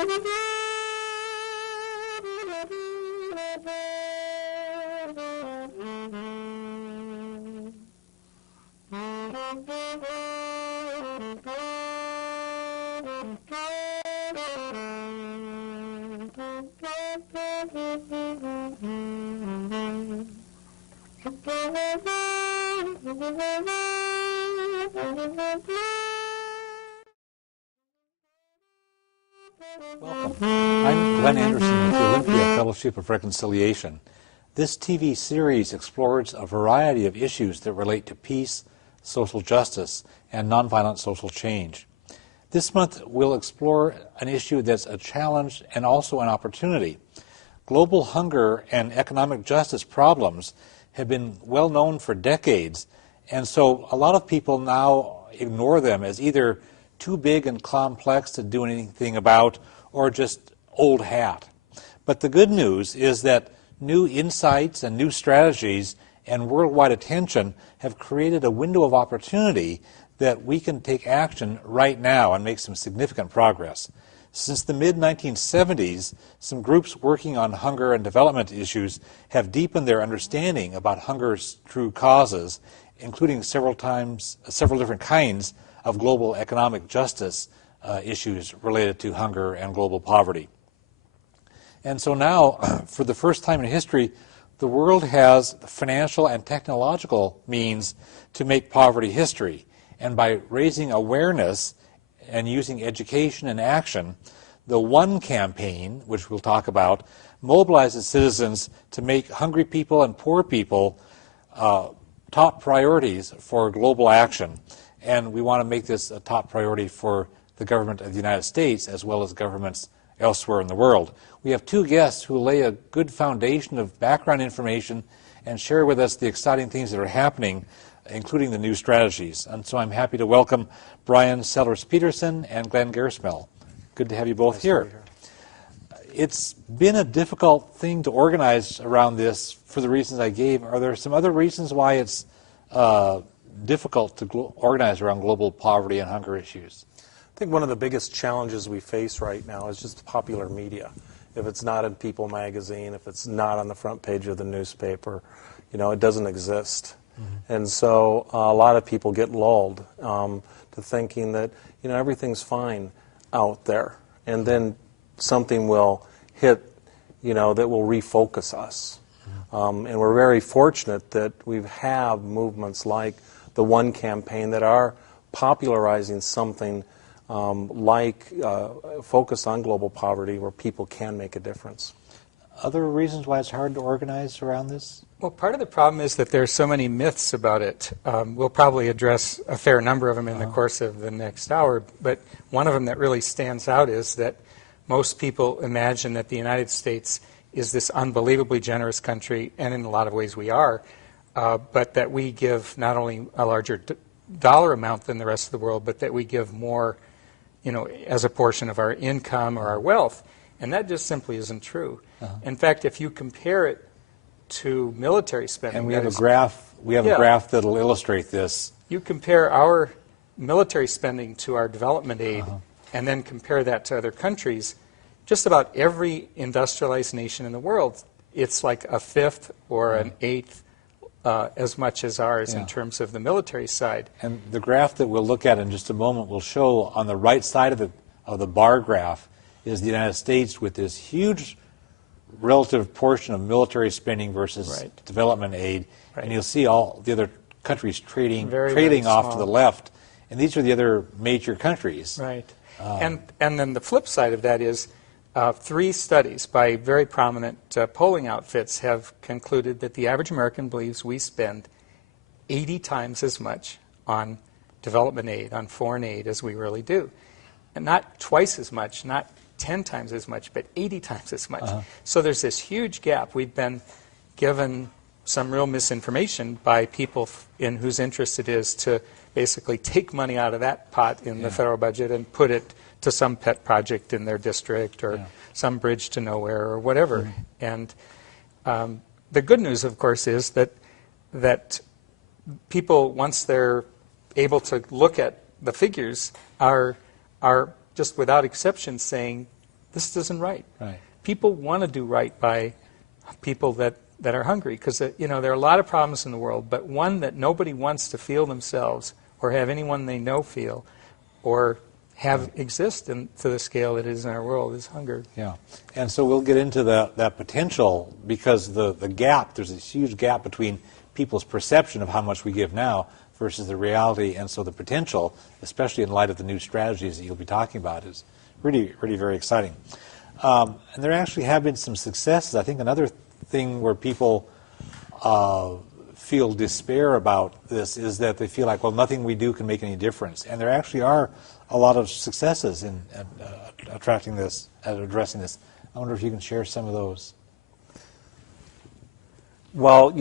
Welcome. I'm Glen Anderson with the Olympia Fellowship of Reconciliation. This TV series explores a variety of issues that relate to peace, social justice, and nonviolent social change. This month, we'll explore an issue that's a challenge and also an opportunity. Global hunger and economic justice problems have been well known for decades, and so a lot of people now ignore them as either too big and complex to do anything about or just old hat. But the good news is that new insights and new strategies and worldwide attention have created a window of opportunity that we can take action right now and make some significant progress. Since the mid-1970s, some groups working on hunger and development issues have deepened their understanding about hunger's true causes, including several different kinds of global economic justice issues related to hunger and global poverty. And so now, for the first time in history, the world has the financial and technological means to make poverty history. And by raising awareness and using education and action, the One campaign, which we'll talk about, mobilizes citizens to make hungry people and poor people top priorities for global action. And we want to make this a top priority for the government of the United States as well as governments elsewhere in the world. We have two guests who lay a good foundation of background information and share with us the exciting things that are happening, including the new strategies. And so I'm happy to welcome Brian Sellers-Peterson and Glen Gersmehl. Good to have you both here. It's been a difficult thing to organize around this for the reasons I gave. Are there some other reasons why it's difficult to organize around global poverty and hunger issues? I think one of the biggest challenges we face right now is just popular media. If it's not in People magazine, if it's not on the front page of the newspaper, it doesn't exist. Mm-hmm. And so a lot of people get lulled to thinking that, everything's fine out there. And then something will hit, that will refocus us. Mm-hmm. And we're very fortunate that we have movements like the One campaign that are popularizing something focus on global poverty where people can make a difference. Other reasons why it's hard to organize around this? Well, part of the problem is that there are so many myths about it. We'll probably address a fair number of them in the course of the next hour, but one of them that really stands out is that most people imagine that the United States is this unbelievably generous country, and in a lot of ways we are, but that we give not only a larger dollar amount than the rest of the world, but that we give more as a portion of our income or our wealth. And that just simply isn't true. In fact, if you compare it to military spending... And we have a graph. A graph that'll illustrate this. You compare our military spending to our development aid, and then compare that to other countries, just about every industrialized nation in the world, it's like a fifth or an eighth as much as ours in terms of the military side. And the graph that we'll look at in just a moment will show on the right side of the bar graph is the United States with this huge relative portion of military spending versus development aid. Right. And you'll see all the other countries trailing off to the left. And these are the other major countries. Right. And then the flip side of that is 3 studies by very prominent polling outfits have concluded that the average American believes we spend 80 times as much on development aid, on foreign aid, as we really do. And not twice as much, not 10 times as much, but 80 times as much. So there's this huge gap. We've been given some real misinformation by people in whose interest it is to basically take money out of that pot in the federal budget and put it to some pet project in their district or some bridge to nowhere or whatever. And the good news, of course, is that people, once they're able to look at the figures, are just without exception saying this isn't right. Right. People want to do right by people that are hungry, because there are a lot of problems in the world, but one that nobody wants to feel themselves or have anyone they know feel or have exist to the scale that it is in our world is hunger. Yeah, and so we'll get into that potential, because the gap, there's this huge gap between people's perception of how much we give now versus the reality, and so the potential, especially in light of the new strategies that you'll be talking about, is really, really very exciting. And there actually have been some successes. I think another thing where people feel despair about this is that they feel like, well, nothing we do can make any difference. And there actually are a lot of successes in addressing this. I wonder if you can share some of those. Well,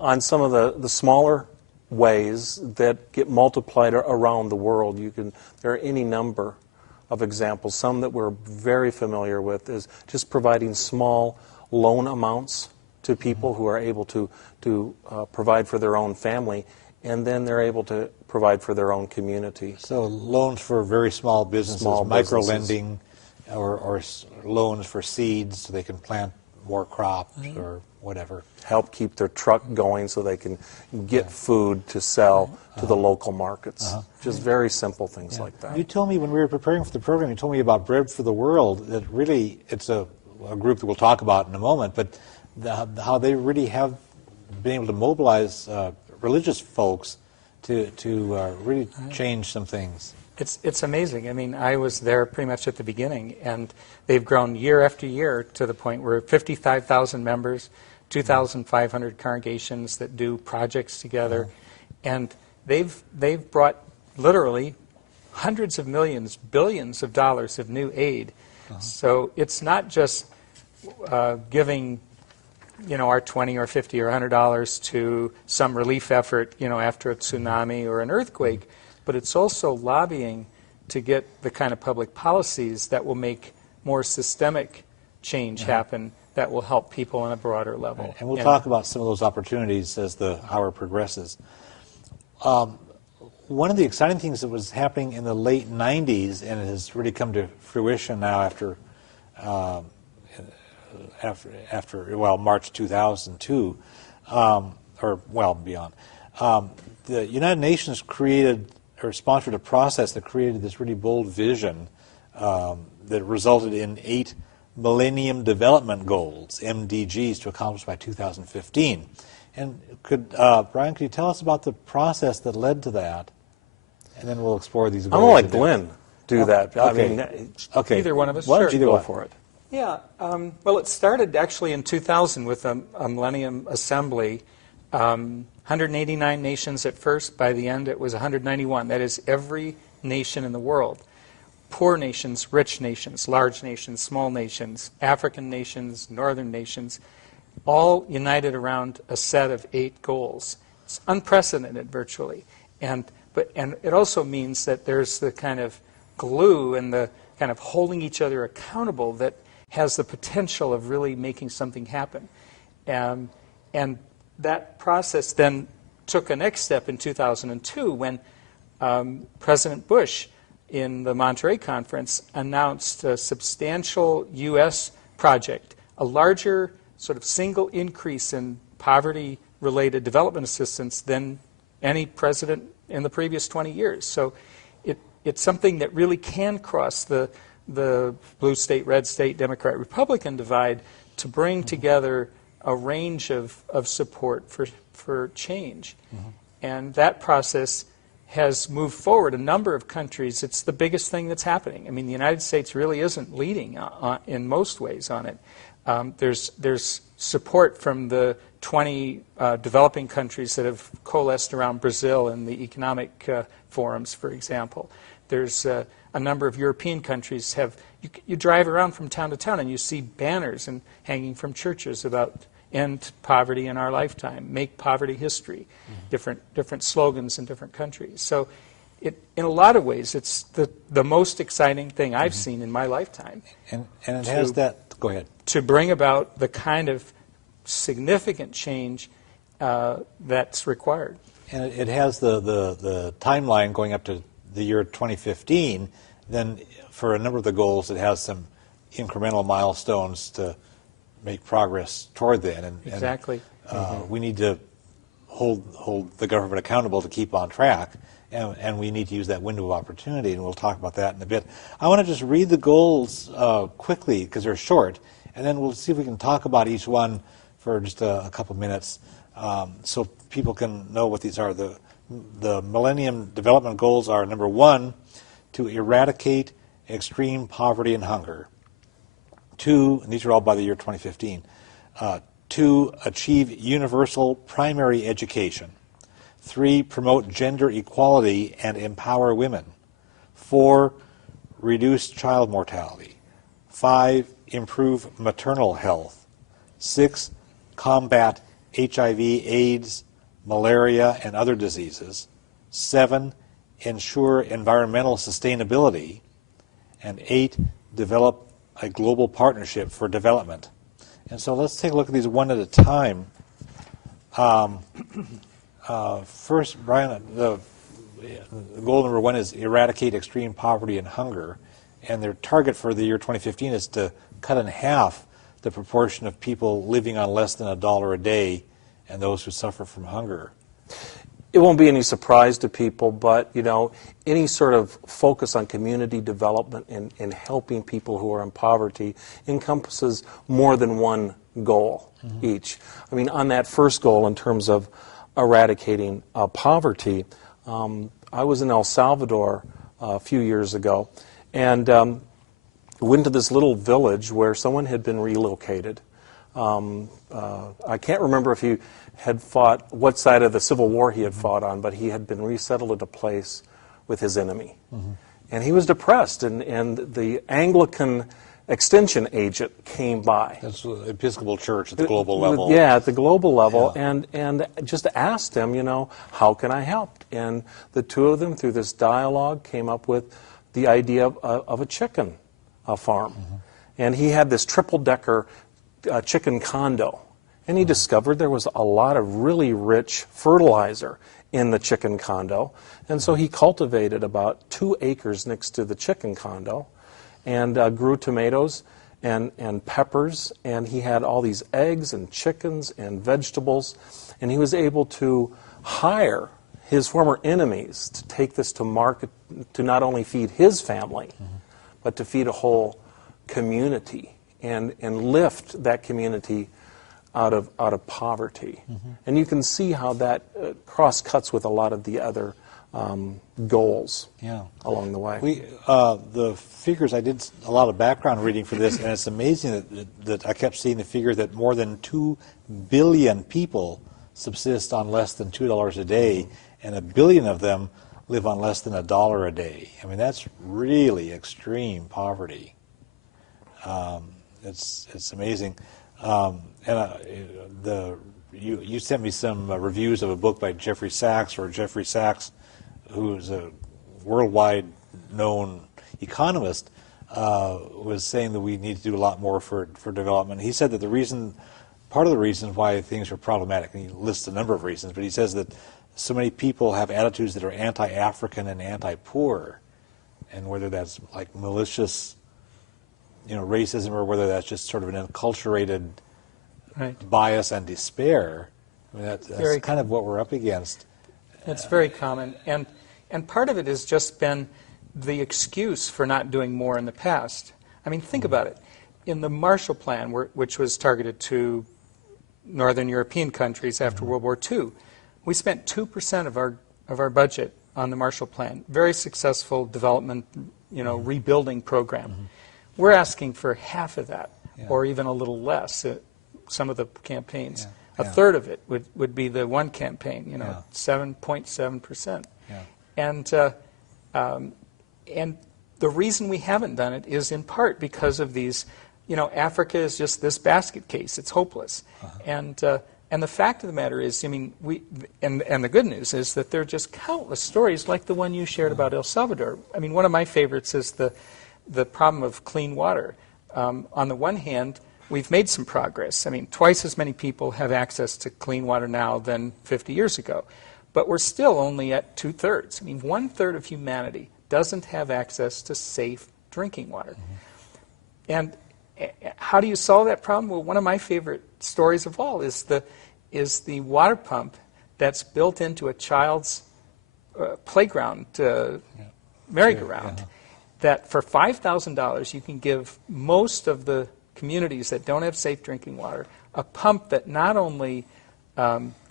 on some of the smaller ways that get multiplied around the world, there are any number of examples. Some that we're very familiar with is just providing small loan amounts to people who are able to provide for their own family, and then they're able to provide for their own community. So loans for very small businesses, micro-lending, or loans for seeds so they can plant more crops or whatever. Help keep their truck going so they can get food to sell to the local markets. Just very simple things like that. You told me when we were preparing for the program, you told me about Bread for the World, that really it's a group that we'll talk about in a moment, but how they really have been able to mobilize religious folks to really change some things. It's amazing. I mean, I was there pretty much at the beginning, and they've grown year after year to the point where 55,000 members, 2,500 congregations that do projects together, and they've brought literally hundreds of millions, billions of dollars of new aid. So it's not just giving our $20 or $50 or $100 to some relief effort, after a tsunami or an earthquake, but it's also lobbying to get the kind of public policies that will make more systemic change happen, that will help people on a broader level. Right. And we'll talk about some of those opportunities as the hour progresses. One of the exciting things that was happening in the late 90s, and it has really come to fruition now after March 2002, beyond. The United Nations created or sponsored a process that created this really bold vision that resulted in 8 Millennium Development Goals, MDGs, to accomplish by 2015. And Brian, could you tell us about the process that led to that? And then we'll explore these goals. I'm going to let Glenn do that. Okay. Okay. Either one of us. Why don't Sure. you go for it? Yeah. Well, it started actually in 2000 with a Millennium Assembly. 189 nations at first. By the end, it was 191. That is every nation in the world. Poor nations, rich nations, large nations, small nations, African nations, northern nations, all united around a set of 8 goals. It's unprecedented, virtually. And it also means that there's the kind of glue and the kind of holding each other accountable that has the potential of really making something happen. And that process then took a next step in 2002 when President Bush in the Monterey Conference announced a substantial U.S. project, a larger sort of single increase in poverty-related development assistance than any president in the previous 20 years. So it's something that really can cross the blue state, red state, Democrat, Republican divide to bring together a range of support for change. And that process has moved forward. A number of countries, it's the biggest thing that's happening. I mean, the United States really isn't leading in most ways on it. There's support from the 20 developing countries that have coalesced around Brazil in the economic forums, for example. There's a number of European countries you drive around from town to town and you see banners hanging from churches about end poverty in our lifetime, make poverty history, different slogans in different countries. So in a lot of ways, it's the most exciting thing I've seen in my lifetime. And it has that, go ahead. To bring about the kind of significant change that's required. And it has the timeline going up to the year 2015. Then for a number of the goals, it has some incremental milestones to make progress toward that. And Exactly. we need to hold the government accountable to keep on track, and we need to use that window of opportunity, and we'll talk about that in a bit. I want to just read the goals quickly because they're short, and then we'll see if we can talk about each one for just a couple minutes so people can know what these are. The Millennium Development Goals are, number 1, to eradicate extreme poverty and hunger. 2, and these are all by the year 2015, 2, achieve universal primary education. 3, promote gender equality and empower women. 4, reduce child mortality. 5, improve maternal health. 6, combat HIV, AIDS, malaria, and other diseases. 7, ensure environmental sustainability. And 8, develop a global partnership for development. And so let's take a look at these one at a time. First, Brian, the goal number 1 is eradicate extreme poverty and hunger. And their target for the year 2015 is to cut in half the proportion of people living on less than $1 a day and those who suffer from hunger. It won't be any surprise to people, but any sort of focus on community development and helping people who are in poverty encompasses more than one goal each. I mean, on that first goal, in terms of eradicating poverty, I was in El Salvador a few years ago, and went to this little village where someone had been relocated. I can't remember if he had fought, what side of the Civil War he had fought on, but he had been resettled at a place with his enemy. And he was depressed, and the Anglican extension agent came by. That's the Episcopal Church at the global level. Yeah, at the global level, and just asked him, how can I help? And the two of them, through this dialogue, came up with the idea of a chicken farm. And he had this triple-decker chicken condo. And he discovered there was a lot of really rich fertilizer in the chicken condo. And so he cultivated about 2 acres next to the chicken condo and grew tomatoes and peppers. And he had all these eggs and chickens and vegetables. And he was able to hire his former enemies to take this to market to not only feed his family, but to feed a whole community and lift that community out of poverty. And you can see how that cross-cuts with a lot of the other goals along the way. The figures, I did a lot of background reading for this, and it's amazing that I kept seeing the figure that more than 2 billion people subsist on less than $2 a day, and 1 billion of them live on less than $1 a day. I mean, that's really extreme poverty. It's amazing. You sent me some reviews of a book by Jeffrey Sachs, who's a worldwide known economist, was saying that we need to do a lot more for development. He said that part of the reason why things are problematic, and he lists a number of reasons, but he says that so many people have attitudes that are anti-African and anti-poor, and whether that's like malicious racism, or whether that's just sort of an enculturated bias and despair. I mean, that's kind of what we're up against. It's very common. And part of it has just been the excuse for not doing more in the past. I mean, think about it. In the Marshall Plan, which was targeted to Northern European countries after World War II, we spent 2% of our budget on the Marshall Plan. Very successful development, rebuilding program. We're asking for half of that, or even a little less. Some of the campaigns, a third of it would be the one campaign. 7.7%. And the reason we haven't done it is in part because of these. Africa is just this basket case. It's hopeless. And the fact of the matter is, I mean, and the good news is that there are just countless stories like the one you shared about El Salvador. I mean, one of my favorites is the problem of clean water. On the one hand, we've made some progress. I mean, twice as many people have access to clean water now than 50 years ago. But we're still only at 2/3. I mean, 1/3 of humanity doesn't have access to safe drinking water. And how do you solve that problem? Well, one of my favorite stories of all is the water pump that's built into a child's playground merry-go-round. That for $5,000 you can give most of the communities that don't have safe drinking water a pump that not only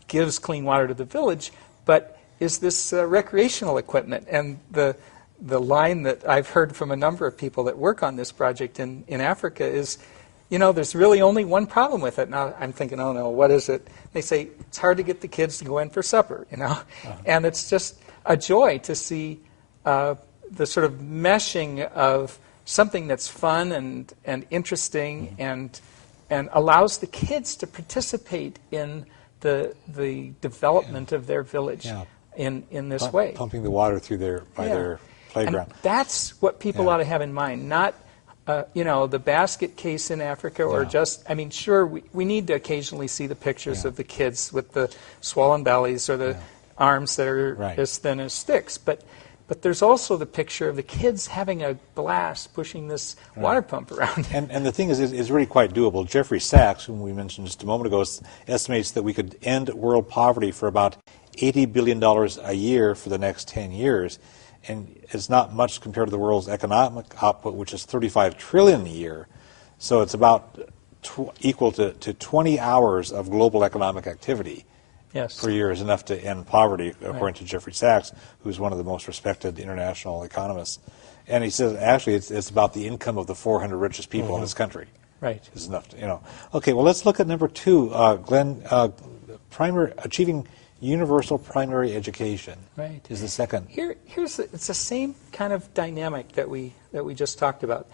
gives clean water to the village, but is this recreational equipment. And the line that I've heard from a number of people that work on this project in Africa is, you know, there's really only one problem with it. Now I'm thinking, oh no, what is it? They say it's hard to get the kids to go in for supper, you know. And it's just a joy to see the sort of meshing of something that's fun and interesting and allows the kids to participate in the development of their village in this way. Pumping the water through their playground. And that's what people ought to have in mind, not you know, the basket case in Africa or just, I mean, sure, we need to occasionally see the pictures of the kids with the swollen bellies or the arms that are as thin as sticks, but there's also the picture of the kids having a blast pushing this water pump around. And the thing is, it's really quite doable. Jeffrey Sachs, whom we mentioned just a moment ago, estimates that we could end world poverty for about $80 billion a year for the next 10 years. And it's not much compared to the world's economic output, which is $35 trillion a year. So it's about equal to 20 hours of global economic activity per year is enough to end poverty, according to Jeffrey Sachs, who's one of the most respected international economists. And he says, actually, it's about the income of the 400 richest people in this country. Right. Is enough to, you know. Okay, well, let's look at number 2, Glenn. Achieving universal primary education is the second. It's the same kind of dynamic that we just talked about.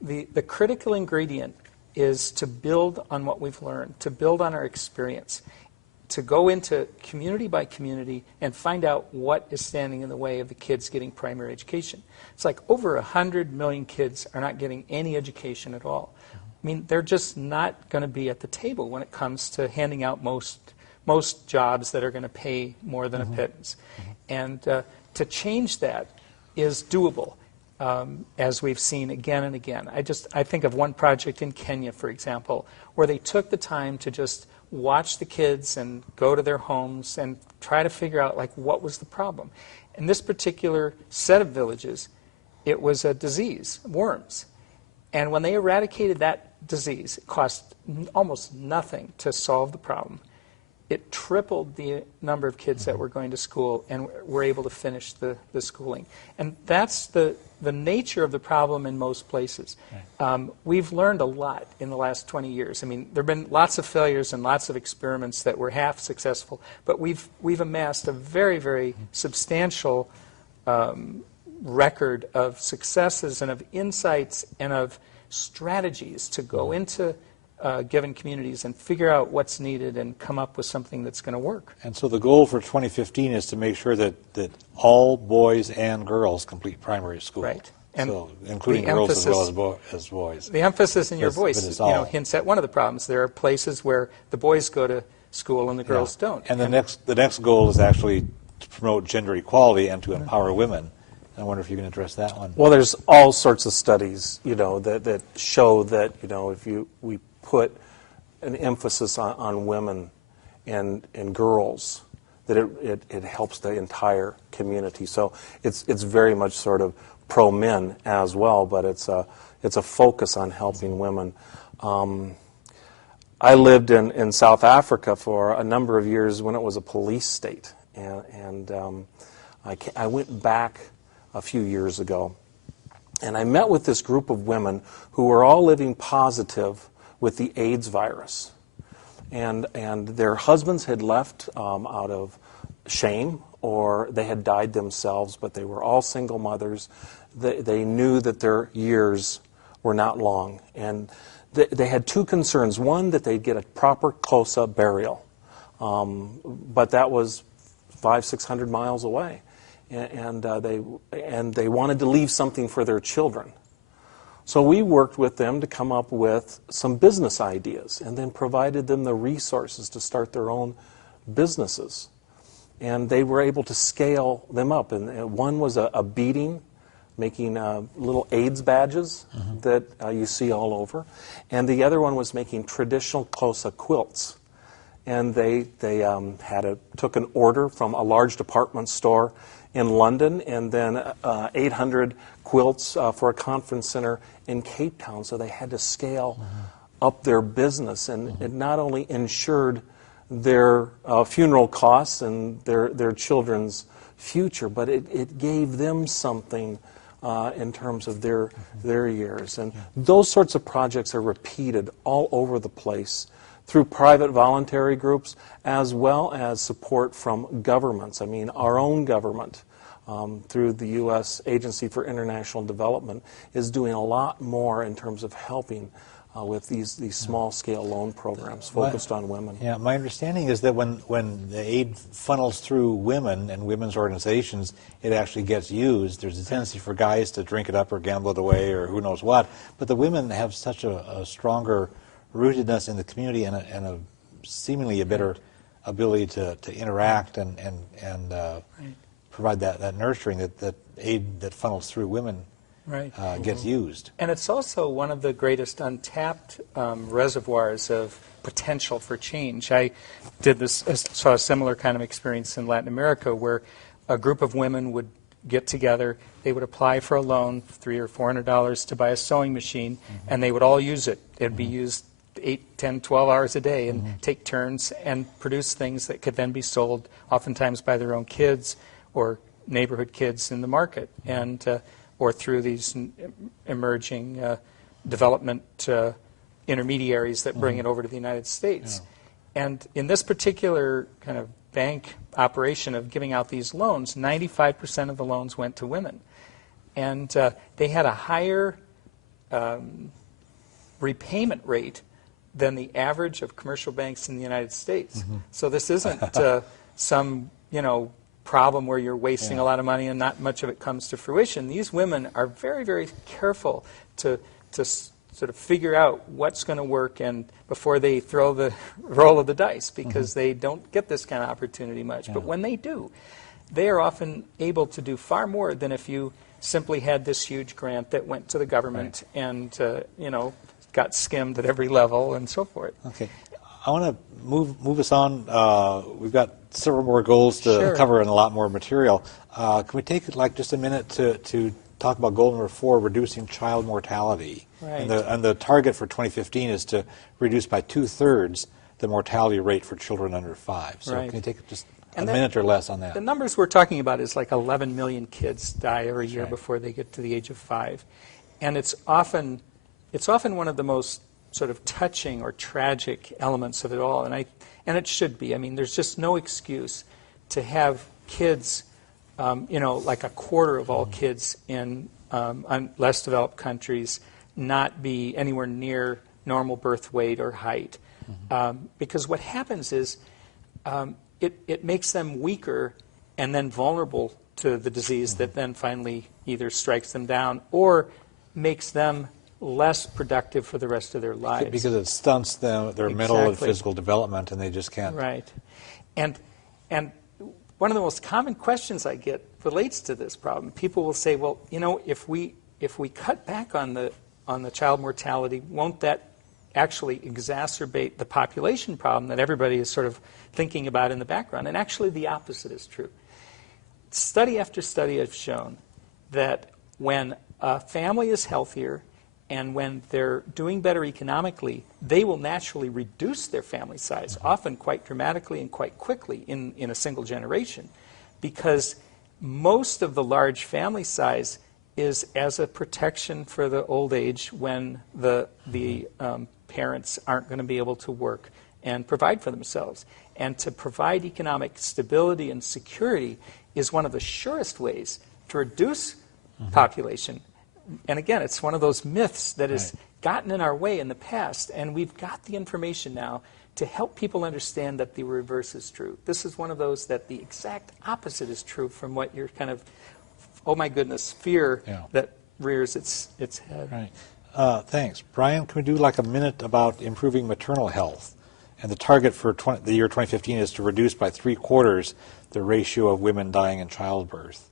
The critical ingredient is to build on what we've learned, to build on our experience, to go into community by community and find out what is standing in the way of the kids getting primary education. It's like over 100 million kids are not getting any education at all. I mean, they're just not going to be at the table when it comes to handing out most jobs that are going to pay more than a pittance. And to change that is doable, as we've seen again and again. I think of one project in Kenya, for example, where they took the time to just watch the kids and go to their homes and try to figure out, like, what was the problem. In this particular set of villages, it was a disease, worms. And when they eradicated that disease, it cost almost nothing to solve the problem. It tripled the number of kids that were going to school and were able to finish the schooling. And that's the nature of the problem in most places. We've learned a lot in the last 20 years. I mean, there have been lots of failures and lots of experiments that were half successful, but we've amassed a very, very substantial record of successes and of insights and of strategies to go into given communities and figure out what's needed and come up with something that's going to work. And so the goal for 2015 is to make sure that all boys and girls complete primary school. Right. And so including girls as well as boys. The emphasis in your voice hints at one of the problems. There are places where the boys go to school and the girls don't. And the next goal is actually to promote gender equality and to empower women. I wonder if you can address that one. Well, there's all sorts of studies, that show that, if we put an emphasis on women and girls, that it helps the entire community. So it's very much sort of pro men as well, but it's a focus on helping women. I lived in South Africa for a number of years when it was a police state, and I went back a few years ago, and I met with this group of women who were all living positive with the AIDS virus, and their husbands had left out of shame, or they had died themselves, but they were all single mothers. They knew that their years were not long, and they had two concerns. One, that they'd get a proper close-up burial, but that was 500-600 miles away. And they wanted to leave something for their children. So we worked with them to come up with some business ideas and then provided them the resources to start their own businesses. And they were able to scale them up. And one was a beading making little AIDS badges that you see all over. And the other one was making traditional Xhosa quilts. And they took an order from a large department store in London, and then 800 quilts for a conference center in Cape Town. So they had to scale up their business, and it not only ensured their funeral costs and their children's future, but it gave them something in terms of their years. And those sorts of projects are repeated all over the place through private voluntary groups as well as support from governments. I mean, our own government, through the U.S. Agency for International Development, is doing a lot more in terms of helping with these small-scale loan programs focused on women. Yeah, my understanding is that when the aid funnels through women and women's organizations, it actually gets used. There's a tendency for guys to drink it up or gamble it away or who knows what, but the women have such a stronger rootedness in the community and a seemingly a better ability to interact and provide that nurturing that aid that funnels through women gets used. And it's also one of the greatest untapped reservoirs of potential for change. I saw a similar kind of experience in Latin America where a group of women would get together, they would apply for a loan, $300 or $400 to buy a sewing machine, and they would all use it. It'd be used 8, 10, 12 hours a day and take turns and produce things that could then be sold oftentimes by their own kids or neighborhood kids in the market, and or through these emerging development intermediaries that bring it over to the United States. And in this particular kind of bank operation of giving out these loans, 95% of the loans went to women. And they had a higher repayment rate than the average of commercial banks in the United States. So this isn't some, problem where you're wasting a lot of money and not much of it comes to fruition. These women are very, very careful to sort of figure out what's going to work and before they throw the roll of the dice, because they don't get this kind of opportunity much. But when they do, they are often able to do far more than if you simply had this huge grant that went to the government and, got skimmed at every level and so forth. Okay. I want to move us on. We've got several more goals to cover and a lot more material. Can we take just a minute to talk about goal number 4, reducing child mortality? Right. And the target for 2015 is to reduce by 2/3 the mortality rate for children under 5. So can you take just a minute or less on that? The numbers we're talking about is like 11 million kids die every year before they get to the age of 5. And it's often one of the most sort of touching or tragic elements of it all, and it should be. I mean, there's just no excuse to have kids, like a quarter of all kids in less developed countries not be anywhere near normal birth weight or height, because what happens is it makes them weaker and then vulnerable to the disease that then finally either strikes them down or makes them less productive for the rest of their lives. Because it stunts their mental and physical development, and they just can't. Right. And one of the most common questions I get relates to this problem. People will say, well, if we cut back on the child mortality, won't that actually exacerbate the population problem that everybody is sort of thinking about in the background? And actually the opposite is true. Study after study has shown that when a family is healthier and when they're doing better economically, they will naturally reduce their family size, often quite dramatically and quite quickly in a single generation, because most of the large family size is as a protection for the old age when the parents aren't going to be able to work and provide for themselves. And to provide economic stability and security is one of the surest ways to reduce population. And again, it's one of those myths that has gotten in our way in the past, and we've got the information now to help people understand that the reverse is true. This is one of those that the exact opposite is true from what you're kind of, oh my goodness, fear that rears its head. Right. Thanks. Brian, can we do like a minute about improving maternal health? And the target for the year 2015 is to reduce by 3/4 the ratio of women dying in childbirth.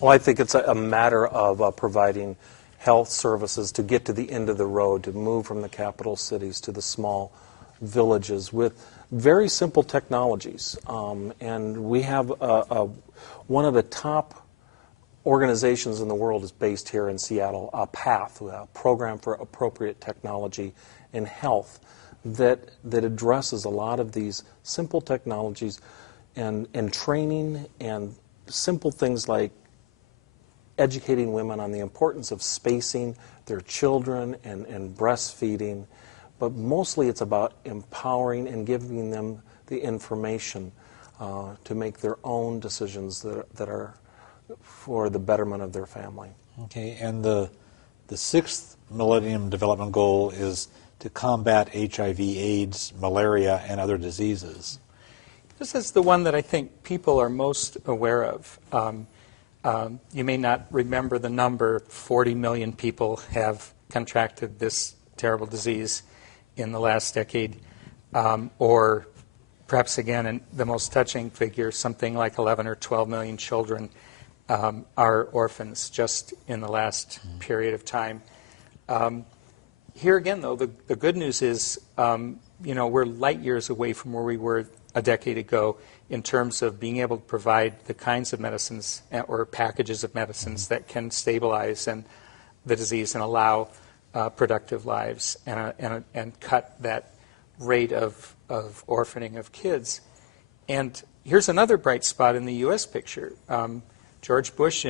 Well, I think it's a matter of providing health services to get to the end of the road, to move from the capital cities to the small villages with very simple technologies. And we have one of the top organizations in the world is based here in Seattle, PATH, a Program for Appropriate Technology in Health, that addresses a lot of these simple technologies and training and simple things like educating women on the importance of spacing their children and breastfeeding. But mostly it's about empowering and giving them the information to make their own decisions that are for the betterment of their family. Okay, and the sixth Millennium Development Goal is to combat HIV, AIDS, malaria, and other diseases. This is the one that I think people are most aware of. You may not remember the number. 40 million people have contracted this terrible disease in the last decade. Or perhaps again, in the most touching figure, something like 11 or 12 million children are orphans just in the last period of time. Here again, though, the good news is, we're light years away from where we were a decade ago in terms of being able to provide the kinds of medicines or packages of medicines that can stabilize the disease and allow productive lives and cut that rate of orphaning of kids. And here's another bright spot in the U.S. picture. George Bush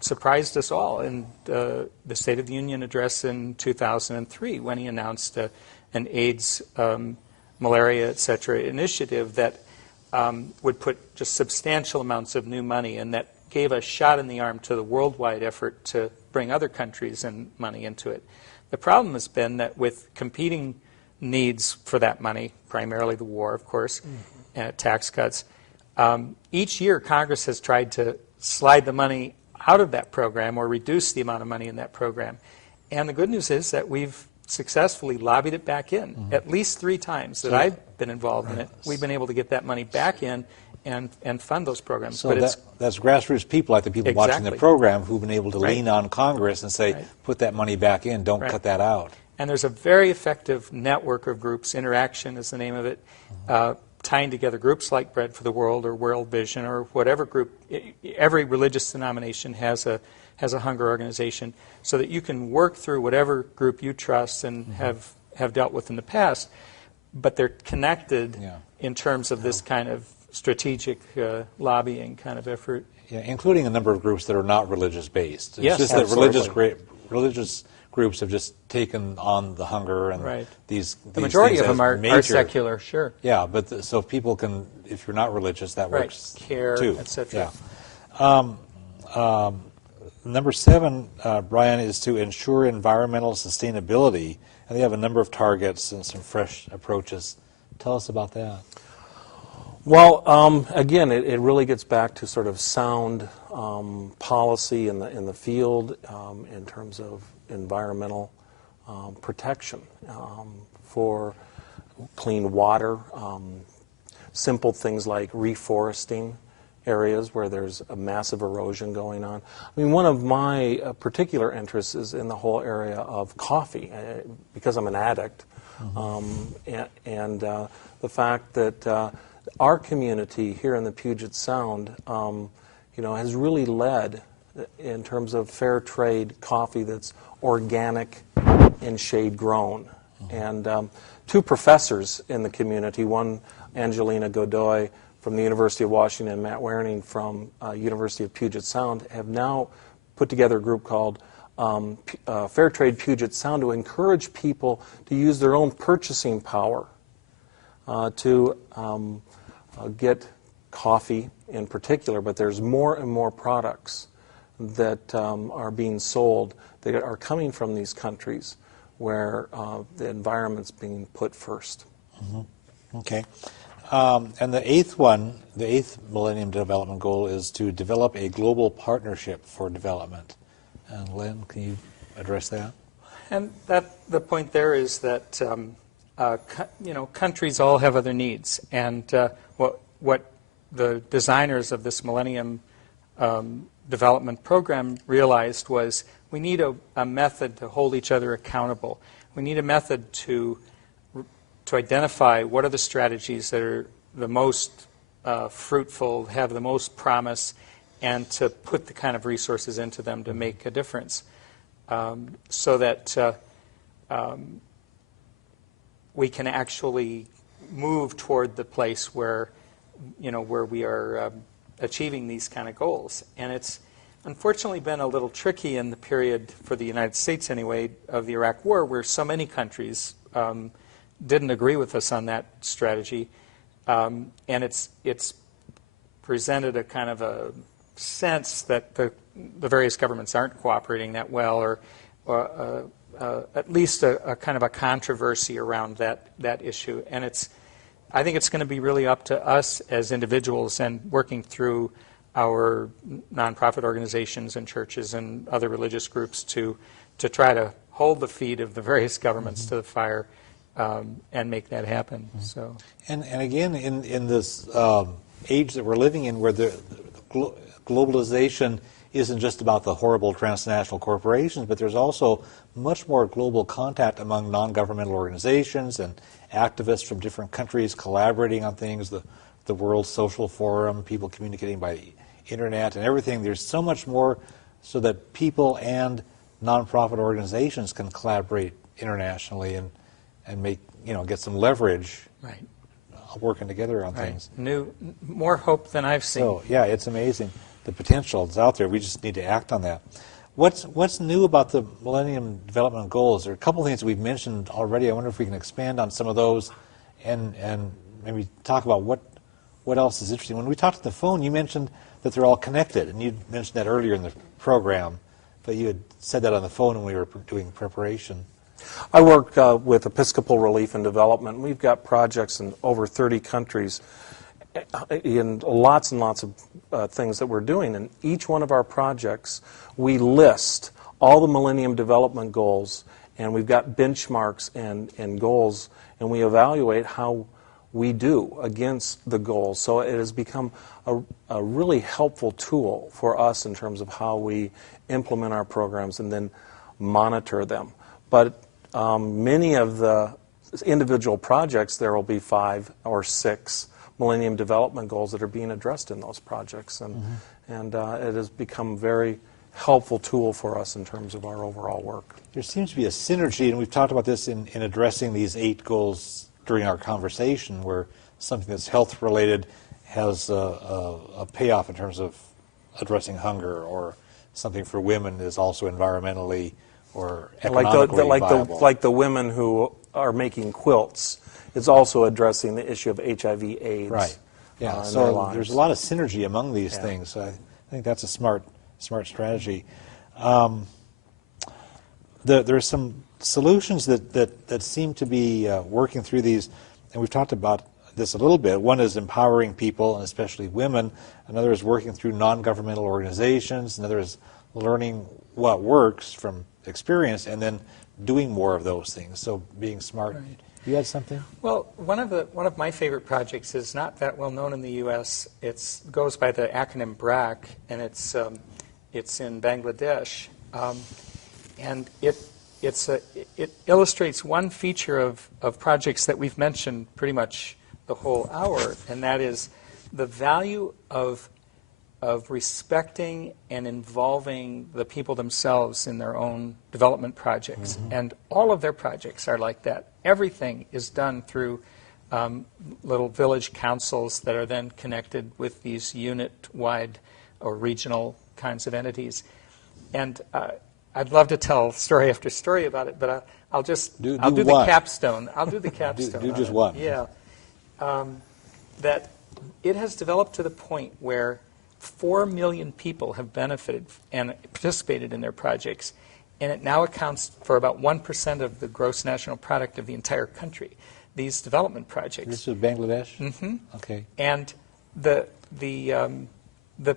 surprised us all in the State of the Union address in 2003 when he announced an AIDS, malaria, et cetera, initiative that would put just substantial amounts of new money, and that gave a shot in the arm to the worldwide effort to bring other countries and money into it. The problem has been that with competing needs for that money, primarily the war, of course, tax cuts, each year Congress has tried to slide the money out of that program or reduce the amount of money in that program. And the good news is that we've successfully lobbied it back in. At least 3 times that I've been involved in it, we've been able to get that money back in and fund those programs. So that's grassroots people, like the people watching the program, who've been able to lean on Congress and say, put that money back in, don't cut that out. And there's a very effective network of groups. Interaction is the name of it, tying together groups like Bread for the World or World Vision or whatever group. Every religious denomination has a hunger organization, so that you can work through whatever group you trust and have dealt with in the past, but they're connected in terms of this kind of strategic lobbying kind of effort. Yeah, including a number of groups that are not religious-based. It's Yes, just absolutely. that religious groups have just taken on the hunger and these The majority things of them as are secular, sure. Yeah, but so people can, if you're not religious, that works Care, too. etc. Yeah. Number 7, Brian, is to ensure environmental sustainability, and they have a number of targets and some fresh approaches. Tell us about that. Well, again, it really gets back to sort of sound policy in the field in terms of environmental protection for clean water, simple things like reforesting areas where there's a massive erosion going on. I mean, one of my particular interests is in the whole area of coffee, because I'm an addict, and the fact that our community here in the Puget Sound, has really led in terms of fair trade coffee that's organic and shade grown. And 2 professors in the community, one Angelina Godoy from the University of Washington and Matt Werning from University of Puget Sound, have now put together a group called Fair Trade Puget Sound to encourage people to use their own purchasing power to get coffee in particular, but there's more and more products that are being sold that are coming from these countries where the environment's being put first. Okay. And the 8th Millennium Development Goal is to develop a global partnership for development. And Len, can you address that? And the point there is that countries all have other needs, and what the designers of this Millennium development program realized was we need a method to hold each other accountable. We need a method to identify what are the strategies that are the most fruitful, have the most promise, and to put the kind of resources into them to make a difference, so that we can actually move toward the place where, where we are achieving these kind of goals. And it's unfortunately been a little tricky in the period, for the United States anyway, of the Iraq War, where so many countries didn't agree with us on that strategy. And it's presented a kind of a sense that the various governments aren't cooperating that well, or at least a kind of a controversy around that issue. And I think it's going to be really up to us as individuals and working through our nonprofit organizations and churches and other religious groups to try to hold the feet of the various governments to the fire and make that happen. So, and again, in this age that we're living in, where the globalization isn't just about the horrible transnational corporations, but there's also much more global contact among non-governmental organizations and activists from different countries collaborating on things, the World Social Forum, people communicating by the internet and everything. There's so much more so that people and nonprofit organizations can collaborate internationally and make, get some leverage, right, working together on things. More hope than I've seen. So, yeah, it's amazing. The potential is out there. We just need to act on that. What's new about the Millennium Development Goals? There are a couple of things we've mentioned already. I wonder if we can expand on some of those and maybe talk about what else is interesting. When we talked on the phone, you mentioned that they're all connected, and you mentioned that earlier in the program, but you had said that on the phone when we were doing preparation. I work with Episcopal Relief and Development. We've got projects in over 30 countries, in lots and lots of things that we're doing. In each one of our projects, we list all the Millennium Development Goals, and we've got benchmarks and goals, and we evaluate how we do against the goals. So it has become a really helpful tool for us in terms of how we implement our programs and then monitor them. But many of the individual projects, there will be 5 or 6 Millennium Development Goals that are being addressed in those projects, and it has become a very helpful tool for us in terms of our overall work. There seems to be a synergy, and we've talked about this in addressing these 8 goals during our conversation, where something that's health-related has a payoff in terms of addressing hunger, or something for women is also environmentally or economically viable. Like the women who are making quilts. It's also addressing the issue of HIV/AIDS. Right. Yeah. So there's a lot of synergy among these things. So I think that's a smart strategy. There's some solutions that seem to be working through these, and we've talked about this a little bit. One is empowering people, and especially women. Another is working through non-governmental organizations. Another is learning what works from experience and then doing more of those things. So being smart. Right. You had something? Well, one of my favorite projects is not that well known in the U.S. It goes by the acronym BRAC, and it's in Bangladesh, and it illustrates one feature of projects that we've mentioned pretty much the whole hour, and that is the value of respecting and involving the people themselves in their own development projects. Mm-hmm. And all of their projects are like that. Everything is done through little village councils that are then connected with these unit-wide or regional kinds of entities. And I'd love to tell story after story about it, but I'll do the capstone. I'll do the capstone. do just one. Yeah. That it has developed to the point where 4 million people have benefited and participated in their projects, and it now accounts for about 1% of the gross national product of the entire country, these development projects. This is Bangladesh? Mm-hmm. Okay. And the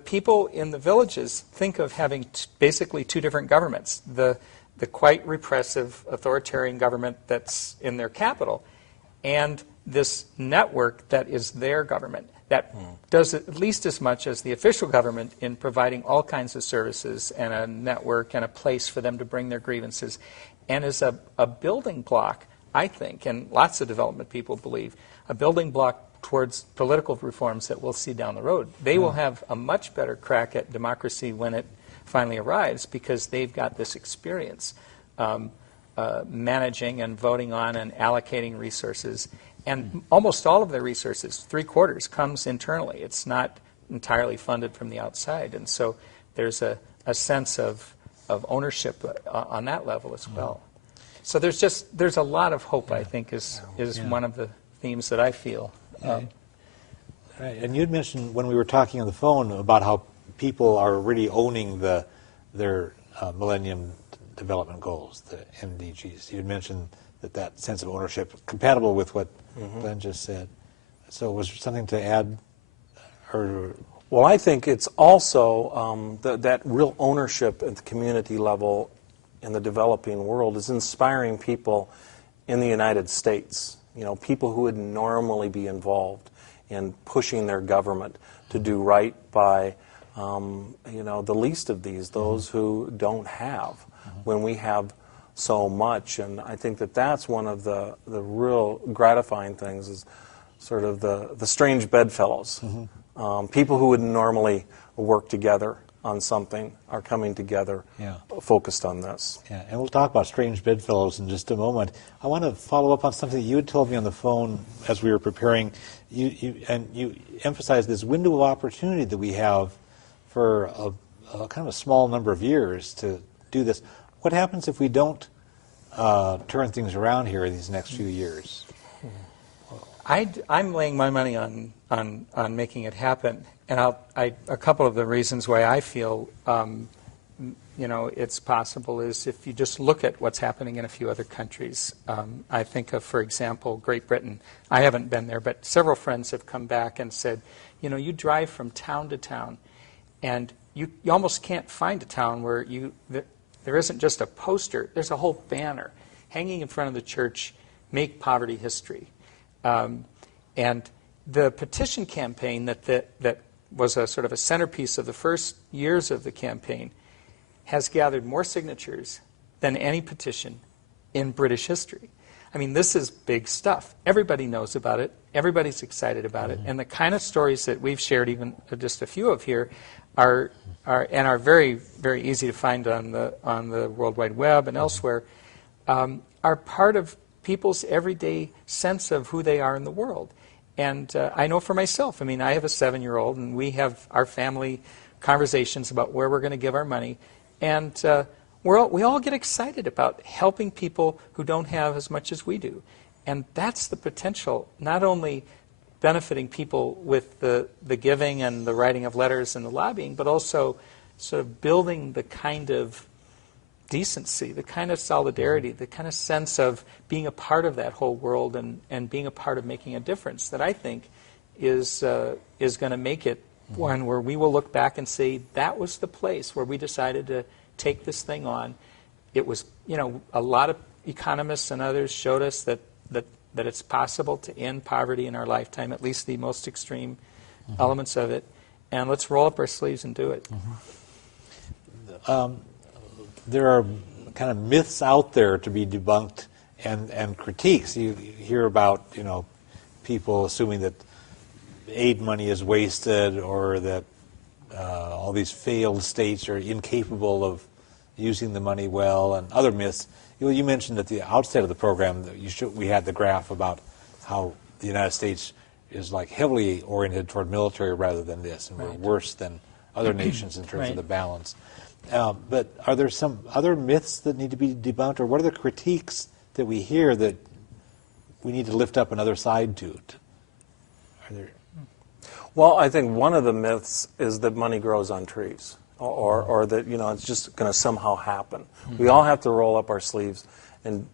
people in the villages think of having basically 2 different governments, the quite repressive authoritarian government that's in their capital, and this network that is their government. that does at least as much as the official government in providing all kinds of services and a network and a place for them to bring their grievances, and is a building block, I think, and lots of development people believe, a building block towards political reforms that we'll see down the road. They will have a much better crack at democracy when it finally arrives because they've got this experience managing and voting on and allocating resources. And almost all of their resources, 3/4, comes internally. It's not entirely funded from the outside. And so there's a sense of ownership on that level as well. So there's a lot of hope, I think, is one of the themes that I feel. Right. And you'd mentioned when we were talking on the phone about how people are really owning their Millennium Development Goals, the MDGs. You'd mentioned that sense of ownership, compatible with what Glen just said. So was there something to add? Well, I think it's also that real ownership at the community level in the developing world is inspiring people in the United States. You know, people who would normally be involved in pushing their government to do right by, you know, the least of these, those who don't have, when we have so much. And I think that's one of the real gratifying things is sort of the strange bedfellows. People who would normally work together on something are coming together focused on this. Yeah, and we'll talk about strange bedfellows in just a moment. I want to follow up on something that you had told me on the phone as we were preparing. You emphasized this window of opportunity that we have for a kind of a small number of years to do this. What happens if we don't turn things around here in these next few years? I'm laying my money on making it happen, and a couple of the reasons why I feel you know it's possible is if you just look at what's happening in a few other countries. I think of, for example, Great Britain. I haven't been there, but several friends have come back and said, you know, you drive from town to town, and you almost can't find a town where there isn't just a poster. There's a whole banner hanging in front of the church, "Make Poverty History." And the petition campaign that was a sort of a centerpiece of the first years of the campaign has gathered more signatures than any petition in British history. I mean, this is big stuff. Everybody knows about it. Everybody's excited about it. And the kind of stories that we've shared, even just a few of here, are very, very easy to find on the World Wide Web and elsewhere, are part of people's everyday sense of who they are in the world. And I know for myself, I mean, I have a 7-year-old, and we have our family conversations about where we're going to give our money. And we all get excited about helping people who don't have as much as we do. And that's the potential, not only benefiting people with the giving and the writing of letters and the lobbying, but also sort of building the kind of decency, the kind of solidarity, the kind of sense of being a part of that whole world and being a part of making a difference that I think is going to make it one where we will look back and say, that was the place where we decided to take this thing on. It was, you know, a lot of economists and others showed us that it's possible to end poverty in our lifetime, at least the most extreme elements of it, and let's roll up our sleeves and do it. There are kind of myths out there to be debunked and critiques. You hear about, you know, people assuming that aid money is wasted or that all these failed states are incapable of using the money well, and other myths. You mentioned at the outset of the program that we had the graph about how the United States is like heavily oriented toward military rather than this, and we're worse than other nations in terms of the balance. But are there some other myths that need to be debunked, or what are the critiques that we hear that we need to lift up another side to? Are there? Well, I think one of the myths is that money grows on trees, or that, you know, it's just going to somehow happen. We all have to roll up our sleeves and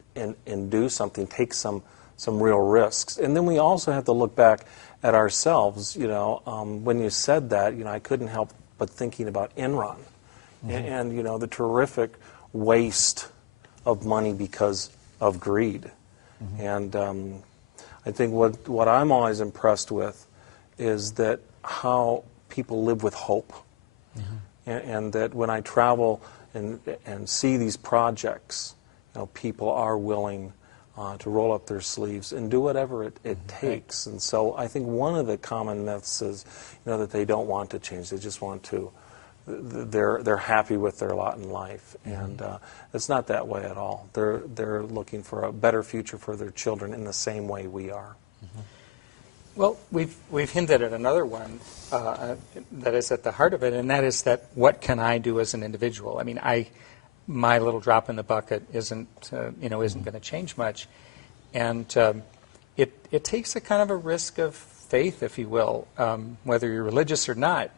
do something, take some real risks. And then we also have to look back at ourselves. You know, when you said that, you know, I couldn't help but thinking about Enron. And, you know, the terrific waste of money because of greed. And I think what I'm always impressed with is that how people live with hope. And that when I travel and see these projects, people are willing to roll up their sleeves and do whatever it takes. And so I think one of the common myths is, that they don't want to change. They just want to. They're happy with their lot in life, and it's not that way at all. They're looking for a better future for their children in the same way we are. Well, we've hinted at another one that is at the heart of it, and that is that what can I do as an individual? I mean, my little drop in the bucket isn't going to change much, and it takes a kind of a risk of faith, if you will, whether you're religious or not,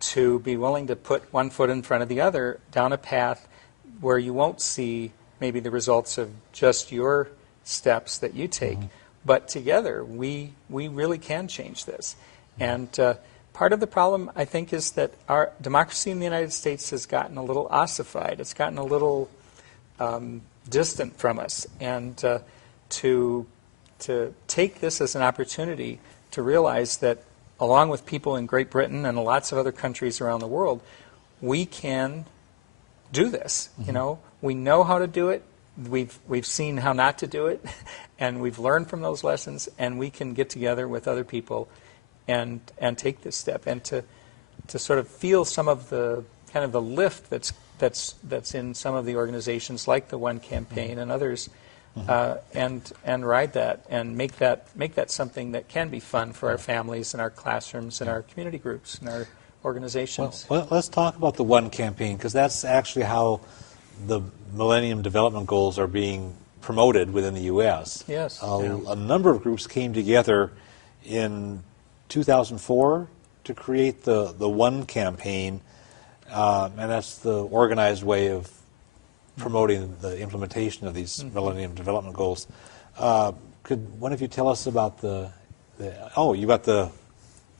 to be willing to put one foot in front of the other down a path where you won't see maybe the results of just your steps that you take. But together, we really can change this. And part of the problem, I think, is that our democracy in the United States has gotten a little ossified. It's gotten a little distant from us. And to take this as an opportunity to realize that, along with people in Great Britain and lots of other countries around the world, we can do this. We know how to do it. We've seen how not to do it, and we've learned from those lessons, and we can get together with other people and take this step, and to sort of feel some of the kind of the lift that's in some of the organizations like the One Campaign and others, and ride that and make that something that can be fun for our families and our classrooms and our community groups and our organizations. Well, let's talk about the One Campaign, because that's actually how the Millennium Development Goals are being promoted within the U.S. Yes. A number of groups came together in 2004 to create the One Campaign, and that's the organized way of promoting the implementation of these Millennium Development Goals. Could one of you tell us about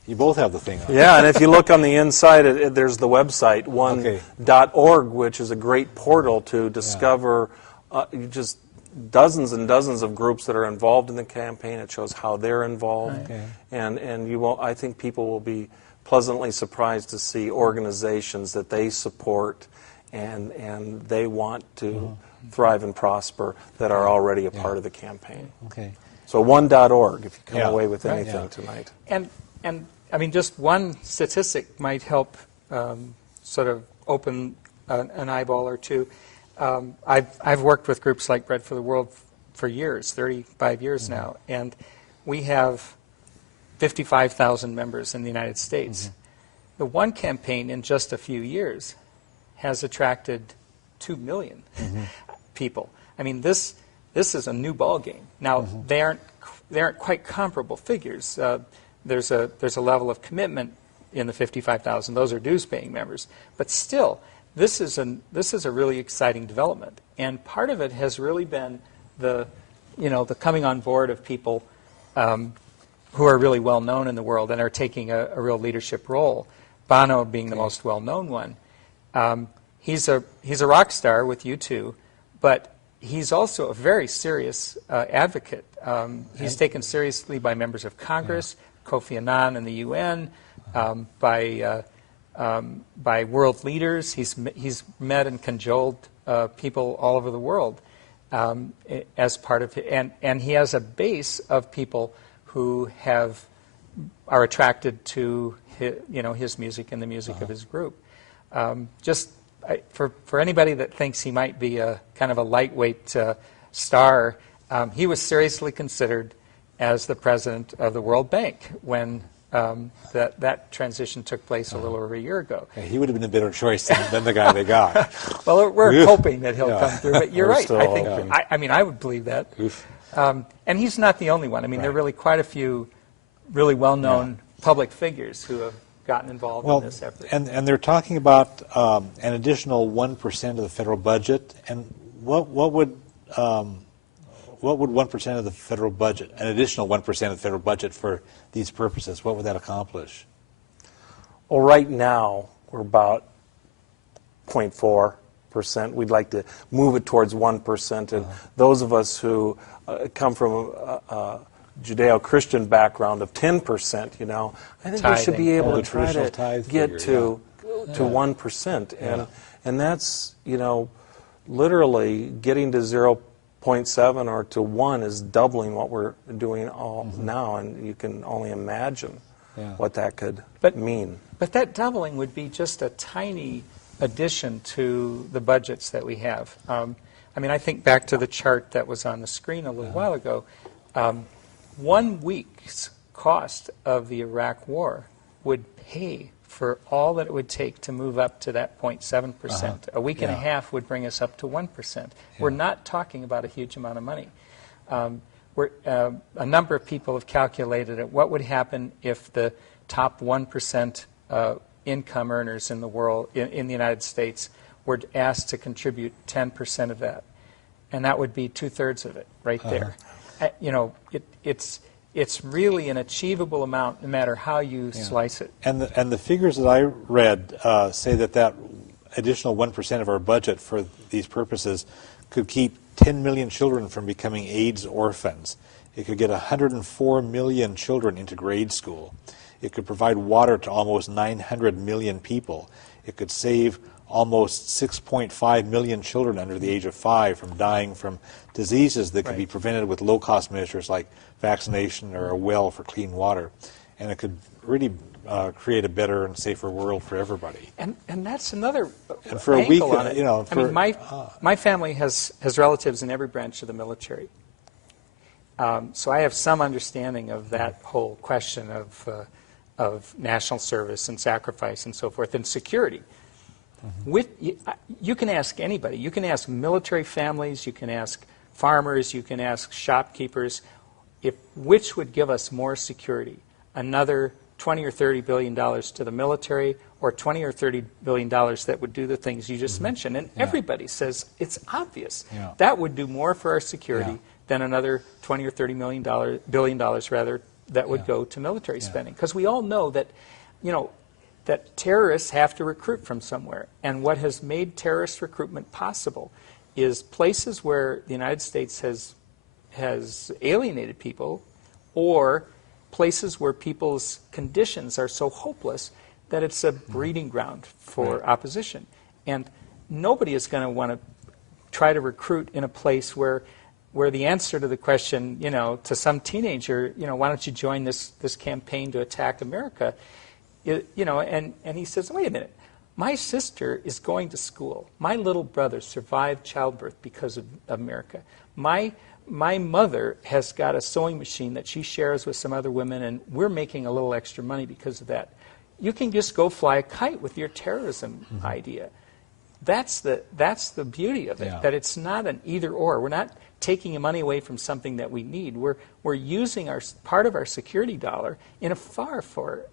you both have the thing on. Yeah, and if you look on the inside, there's the website, one.org, which is a great portal to discover just dozens and dozens of groups that are involved in the campaign. It shows how they're involved. And you won't, I think people will be pleasantly surprised to see organizations that they support and they want to thrive and prosper that are already a part of the campaign. So one.org, if you come away with anything tonight. And I mean, just one statistic might help sort of open an eyeball or two. I've worked with groups like Bread for the World for years, 35 years now, and we have 55,000 members in the United States. The One Campaign in just a few years has attracted 2 million people. I mean, this is a new ball game. Now, they aren't quite comparable figures. There's a level of commitment in the 55,000. Those are dues-paying members. But still, this is a really exciting development. And part of it has really been the coming on board of people who are really well known in the world and are taking a real leadership role. Bono being the most well known one. He's a rock star with U2, but he's also a very serious advocate. He's taken seriously by members of Congress, Kofi Annan and the UN, by world leaders. He's met and cajoled people all over the world as part of it, and he has a base of people who are attracted to his music and the music of his group. For anybody that thinks he might be a kind of a lightweight star, he was seriously considered as the president of the World Bank when that transition took place a little over a year ago. He would have been a better choice than the guy they got. Well, we're hoping that he'll come through. But you're right. I think. I would believe that. And he's not the only one. I mean, there are really quite a few really well-known public figures who have gotten involved in this effort. And they're talking about an additional 1% of the federal budget. And what would 1% of the federal budget, an additional 1% of the federal budget for these purposes, what would that accomplish? Well, right now we're about 0.4%. We'd like to move it towards 1%. And those of us who come from Judeo-Christian background of 10%, you know, I think we should be able to try to get to 1%. And that's, you know, literally getting to 0.7 or to 1 is doubling what we're doing all now, and you can only imagine what that could mean. But that doubling would be just a tiny addition to the budgets that we have. I mean, I think back to the chart that was on the screen a little while ago. 1 week's cost of the Iraq War would pay for all that it would take to move up to that 0.7%. A week and a half would bring us up to 1%. We're not talking about a huge amount of money. A number of people have calculated it. What would happen if the top 1% income earners in the world, in the United States, were asked to contribute 10% of that? And that would be 2/3 of it right there. You know, it's really an achievable amount no matter how you slice it. And the figures that I read say that additional 1% of our budget for these purposes could keep 10 million children from becoming AIDS orphans. It could get 104 million children into grade school. It could provide water to almost 900 million people. It could save almost 6.5 million children under the age of 5 from dying from diseases that could be prevented with low-cost measures like vaccination or a well for clean water. And it could really create a better and safer world for everybody. And that's another and for angle a week, on it. You know, I mean, my family has relatives in every branch of the military. So I have some understanding of that whole question of national service and sacrifice and so forth, and security. You can ask anybody. You can ask military families, you can ask farmers, you can ask shopkeepers, which would give us more security, another $20 or $30 billion to the military, or $20 or $30 billion that would do the things you just mentioned. And everybody says it's obvious. That would do more for our security than another $20 or $30 billion rather that would go to military spending. Because we all know that, you know, that terrorists have to recruit from somewhere. And what has made terrorist recruitment possible is places where the United States has alienated people, or places where people's conditions are so hopeless that it's a breeding ground for opposition. And nobody is going to want to try to recruit in a place where the answer to the question, you know, to some teenager, you know, why don't you join this campaign to attack America? You know, and he says, wait a minute, my sister is going to school. My little brother survived childbirth because of America. My mother has got a sewing machine that she shares with some other women, and we're making a little extra money because of that. You can just go fly a kite with your terrorism idea. That's the beauty of it, that it's not an either or. We're not taking money away from something that we need. We're using part of our security dollar in a far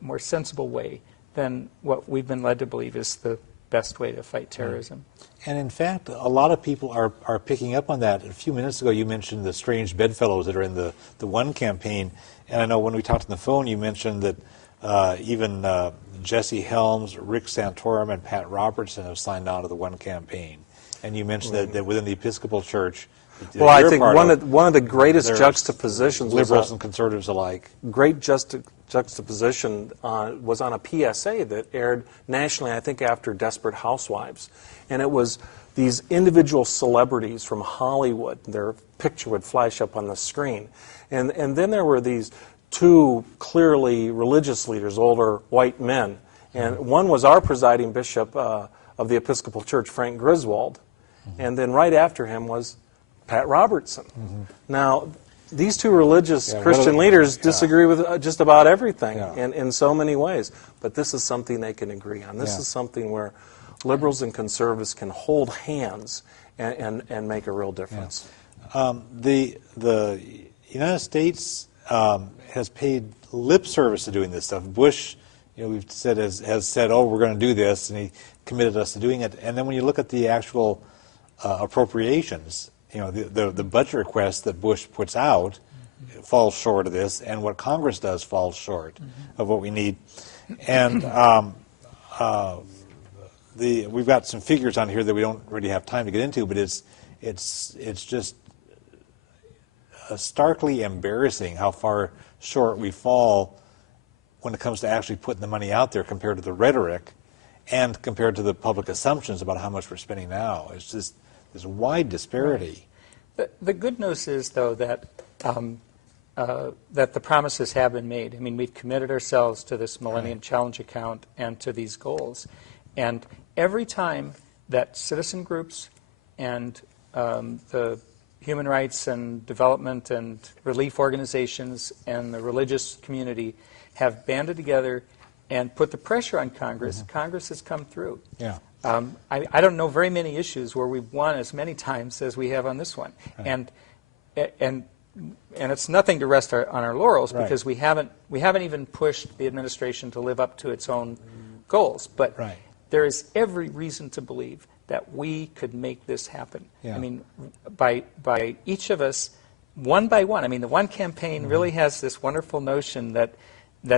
more sensible way than what we've been led to believe is the best way to fight terrorism. And in fact, a lot of people are picking up on that. A few minutes ago you mentioned the strange bedfellows that are in the One campaign. And I know when we talked on the phone you mentioned that even Jesse Helms, Rick Santorum, and Pat Robertson have signed on to the One campaign. And you mentioned that within the Episcopal Church, well, I think one of the greatest juxtapositions, liberals and conservatives alike, great juxtaposition was on a PSA that aired nationally, I think, after Desperate Housewives. And it was these individual celebrities from Hollywood. Their picture would flash up on the screen. And then there were these two clearly religious leaders, older white men. And one was our presiding bishop of the Episcopal Church, Frank Griswold. And then right after him was Pat Robertson. Now, these two religious Christian leaders disagree with just about everything in so many ways. But this is something they can agree on. This is something where liberals and conservatives can hold hands and make a real difference. The United States has paid lip service to doing this stuff. Bush, you know, we've said has said, "Oh, we're going to do this," and he committed us to doing it. And then when you look at the actual appropriations, you know, the budget request that Bush puts out falls short of this, and what Congress does falls short of what we need. And we've got some figures on here that we don't really have time to get into, but it's just starkly embarrassing how far short we fall when it comes to actually putting the money out there compared to the rhetoric and compared to the public assumptions about how much we're spending now. It's just this wide disparity. Right. The good news is, though, that that the promises have been made. I mean, we've committed ourselves to this Millennium Challenge account and to these goals. And every time that citizen groups and the human rights and development and relief organizations and the religious community have banded together and put the pressure on Congress, Congress has come through. Yeah. I don't know very many issues where we've won as many times as we have on this one. Right. And it's nothing to rest on our laurels, Right. because we haven't even pushed the administration to live up to its own goals. But Right. there is every reason to believe that we could make this happen. Yeah. I mean, by each of us, one by one. I mean, the One campaign really has this wonderful notion that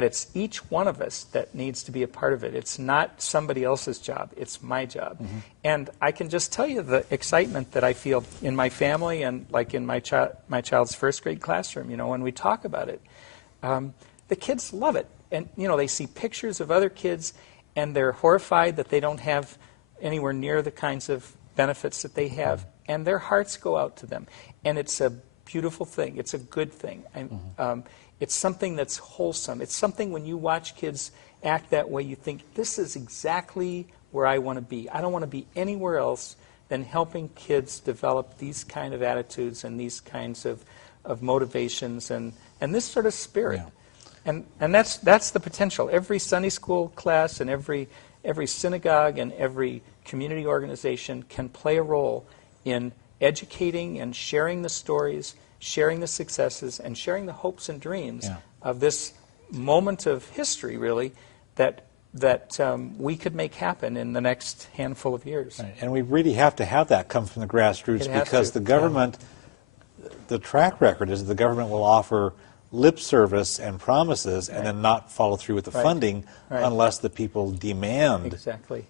it's each one of us that needs to be a part of it. It's not somebody else's job. It's my job. And I can just tell you the excitement that I feel in my family and like in my child's first grade classroom, you know, when we talk about it. The kids love it. And, you know, they see pictures of other kids and they're horrified that they don't have anywhere near the kinds of benefits that they have. And their hearts go out to them. And it's a beautiful thing. It's a good thing. It's something that's wholesome. It's something when you watch kids act that way, you think, this is exactly where I want to be. I don't want to be anywhere else than helping kids develop these kind of attitudes and these kinds of motivations and this sort of spirit. Yeah. And that's the potential. Every Sunday school class and every synagogue and every community organization can play a role in educating and sharing the stories, sharing the successes, and sharing the hopes and dreams of this moment of history, really, that we could make happen in the next handful of years. Right. And we really have to have that come from the grassroots, because the government, the track record is the government will offer lip service and promises and then not follow through with the funding unless the people demand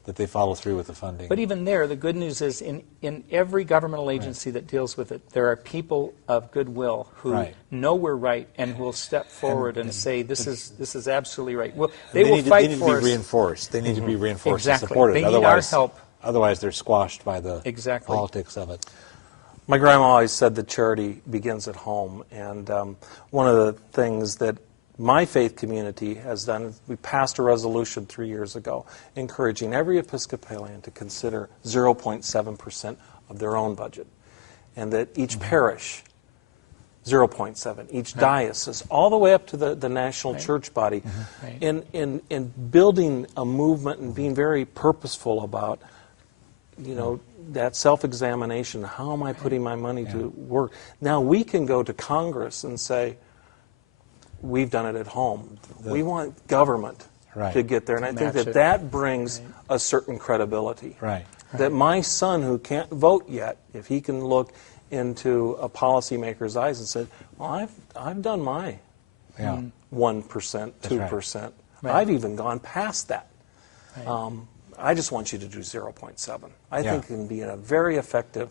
that they follow through with the funding. But even there, the good news is in every governmental agency that deals with it, there are people of goodwill who know we're right and who will step forward and say, this is absolutely right. Well, they will fight for us. They need to be reinforced. They need to be reinforced and Exactly. supported. They need our help. Otherwise, they're squashed by the politics of it. My grandma always said that charity begins at home, and one of the things that my faith community has done, we passed a resolution 3 years ago encouraging every Episcopalian to consider 0.7% of their own budget, and that each parish, 0.7, each diocese, all the way up to the national church body, in building a movement and being very purposeful about, you know, that self-examination. How am I putting my money to work? Now we can go to Congress and say, we've done it at home. We want government to get there. And I think that brings a certain credibility. That my son, who can't vote yet, if he can look into a policymaker's eyes and say, well, I've done my 1%, 2%. I've even gone past that. I just want you to do 0.7. I think it can be a very effective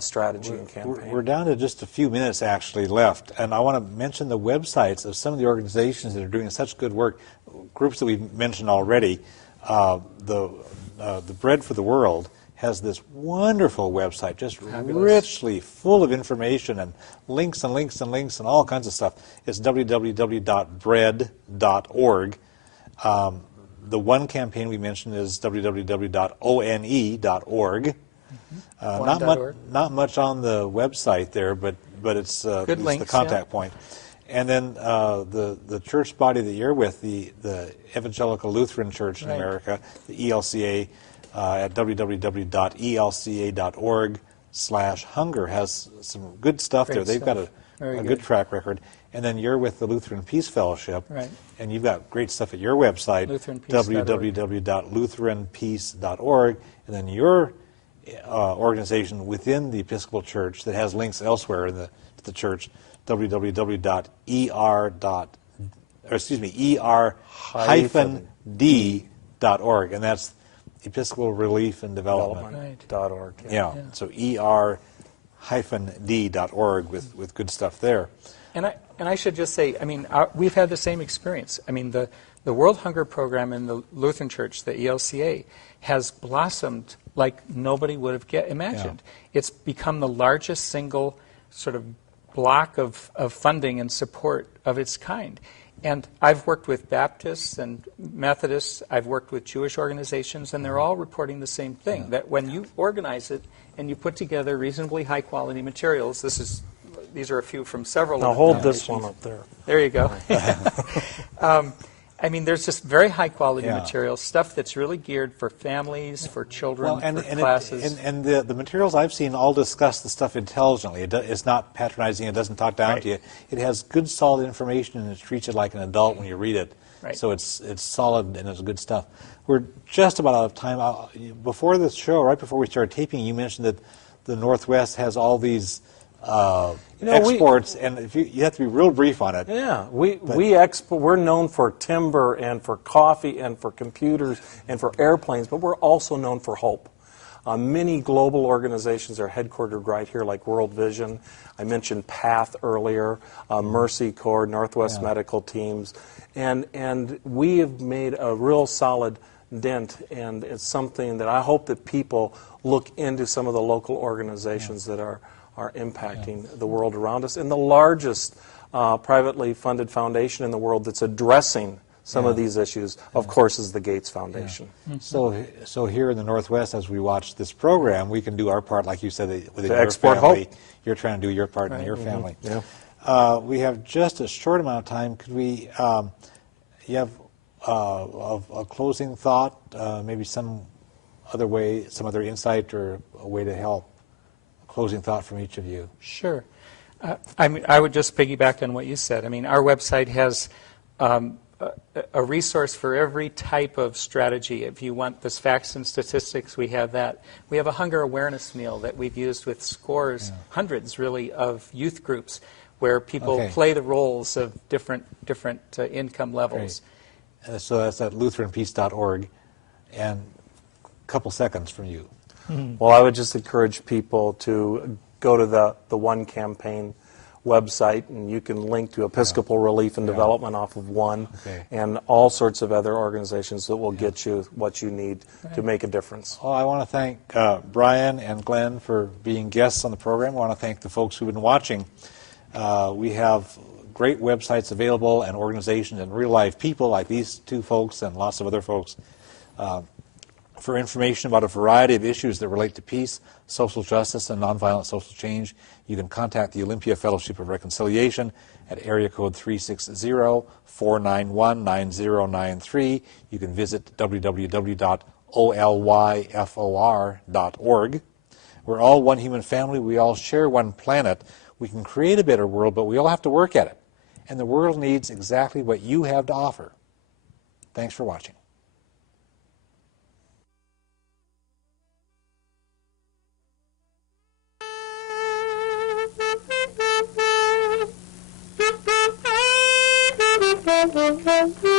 strategy and campaign. We're down to just a few minutes actually left, and I want to mention the websites of some of the organizations that are doing such good work, groups that we've mentioned already. The Bread for the World has this wonderful website, just richly full of information and links and links and links and all kinds of stuff. It's www.bread.org. The One campaign we mentioned is www.one.org. Not much on the website there, but it's the contact point. And then the church body that you're with, the Evangelical Lutheran Church in America, the ELCA, at www.elca.org/hunger has some good stuff there. They've got a good track record. And then you're with the Lutheran Peace Fellowship, and you've got great stuff at your website, www.lutheranpeace.org, and then your organization within the Episcopal Church that has links elsewhere in the church, er-d.org, and that's Episcopal Relief and Development. .org. So d.org with good stuff there. And I should just say, I mean, we've had the same experience. I mean, the World Hunger Program in the Lutheran Church, the ELCA, has blossomed like nobody would have imagined. Yeah. It's become the largest single sort of block of funding and support of its kind. And I've worked with Baptists and Methodists, I've worked with Jewish organizations, and they're all reporting the same thing, that when you organize it and you put together reasonably high-quality materials, these are a few from several. Now hold this one up there. There you go. I mean, there's just very high-quality material, stuff that's really geared for families, for children, for classes. And the materials I've seen all discuss the stuff intelligently. It's not patronizing. It doesn't talk down to you. It has good, solid information, and it treats you like an adult when you read it. Right. So it's solid and it's good stuff. We're just about out of time. Before this show, right before we started taping, you mentioned that the Northwest has all these exports, and if you have to be real brief on it. Yeah, we're known for timber and for coffee and for computers and for airplanes, but we're also known for hope. Many global organizations are headquartered right here, like World Vision. I mentioned PATH earlier, Mercy Corps, Northwest Medical Teams, and we have made a real solid dent, and it's something that I hope that people look into some of the local organizations that are impacting the world around us. And the largest privately funded foundation in the world that's addressing some of these issues, of course, is the Gates Foundation. So here in the Northwest, as we watch this program, we can do our part, like you said, within your export family. hope. You're trying to do your part in your family. We have just a short amount of time. Could we, you have a closing thought, maybe some other way, some other insight or a way to help? Closing thought from each of you. Sure. I would just piggyback on what you said. I mean, our website has a resource for every type of strategy. If you want this facts and statistics, we have that. We have a hunger awareness meal that we've used with scores, hundreds really, of youth groups where people play the roles of different income levels. So that's at lutheranpeace.org. And a couple seconds from you. Well, I would just encourage people to go to the One Campaign website, and you can link to Episcopal Relief and Development off of One, and all sorts of other organizations that will get you what you need to make a difference. Well, I want to thank Brian and Glenn for being guests on the program. I want to thank the folks who've been watching. We have great websites available and organizations and real-life people like these two folks and lots of other folks. For information about a variety of issues that relate to peace, social justice, and nonviolent social change, you can contact the Olympia Fellowship of Reconciliation at area code 360-491-9093. You can visit www.olyfor.org. We're all one human family. We all share one planet. We can create a better world, but we all have to work at it. And the world needs exactly what you have to offer. Thanks for watching. Thank you.